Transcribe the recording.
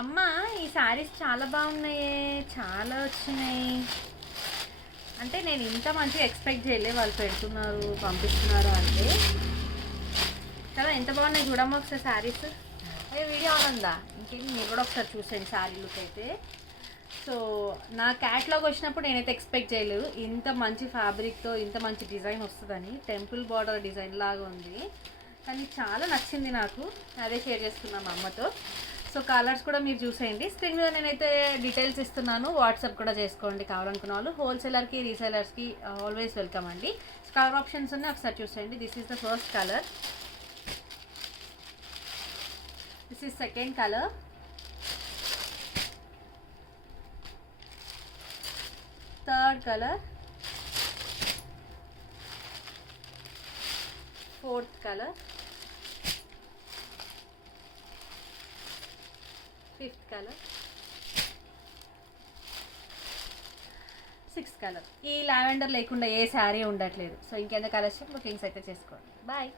అమ్మ, ఈ శారీస్ చాలా బాగున్నాయే, చాలా వచ్చినాయి. అంటే నేను ఇంత మంచిగా ఎక్స్పెక్ట్ చేయలే, వాళ్ళు పెడుతున్నారు పంపిస్తున్నారు అంటే. కదా ఎంత బాగున్నాయి చూడమ్మ ఒకసారి శారీస్. అయ్యో వీడియో ఆన్ ఉందా? ఇంకేం మీరు కూడా ఒకసారి చూసేయండి శారీ లుక్ అయితే. సో నా క్యాట్లాగ్ వచ్చినప్పుడు నేనైతే ఎక్స్పెక్ట్ చేయలేదు ఇంత మంచి ఫ్యాబ్రిక్తో ఇంత మంచి డిజైన్ వస్తుందని. టెంపుల్ బార్డర్ డిజైన్ లాగా ఉంది, కానీ చాలా నచ్చింది నాకు. అదే షేర్ చేస్తున్నాను మా అమ్మతో. సో కలర్స్ కూడా మీరు చూసేయండి. స్క్రీన్ మీద నేనైతే డీటెయిల్స్ ఇస్తున్నాను, వాట్సాప్ కూడా చేసుకోండి కావాలనుకున్న వాళ్ళు. హోల్సేలర్కి రీసేలర్స్కి ఆల్వేస్ వెల్కమ్ అండి. కలర్ ఆప్షన్స్ ఉన్నాయి, ఒకసారి చూసేయండి. This is the first colour, this is second colour, third color, fourth color, fifth color, sixth colour. ఈ లావెండర్ లేకుండా ఏ శారీ ఉండట్లేదు. సో ఇంకెంత కలర్స్ బుకింగ్స్ అయితే చేసుకోండి. బాయ్.